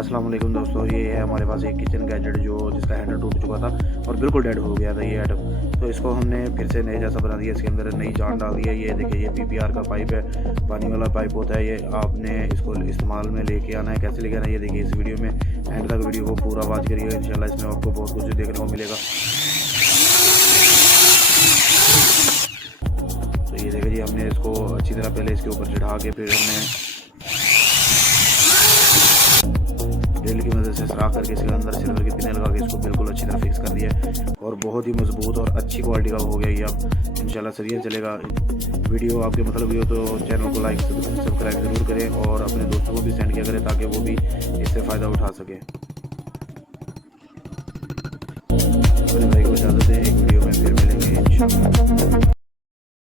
अस्सलाम वालेकुम दोस्तों, ये है हमारे पास एक किचन गैजेट जिसका हैंडल टूट चुका था और बिल्कुल डेड हो गया था ये आइटम। तो इसको हमने फिर से नए जैसा बना दिया, इसके अंदर नई जान डाल दी है। ये देखिए, ये पीपीआर का पाइप है, पानी वाला पाइप होता है ये। आपने इसको इस्तेमाल में लेके आना है। कैसे लेके आना है ये देखिए इस वीडियो में, एंड तक वीडियो को पूरा वॉच करिएगा। इंशाल्लाह इसमें आपको बहुत कुछ देखने को मिलेगा। तो ये देखिए जी, हमने इसको अच्छी तरह पहले इसके ऊपर चढ़ा के फिर हमने ड्रिल की मदद से सराख करके इसके अंदर सिल्वर की पिनें लगा के इसको बिल्कुल अच्छी तरह फिक्स कर दिया है और बहुत ही मजबूत और अच्छी क्वालिटी का हो गया ये। अब इंशाल्लाह सही चलेगा। वीडियो आपके मतलब हो तो चैनल को लाइक सब्सक्राइब ज़रूर करें और अपने दोस्तों को भी सेंड किया करें ताकि वो भी इससे फ़ायदा उठा सकें। अपने भाई को इजाज़त दें, एक वीडियो में फिर मिलेंगे इंशाल्लाह।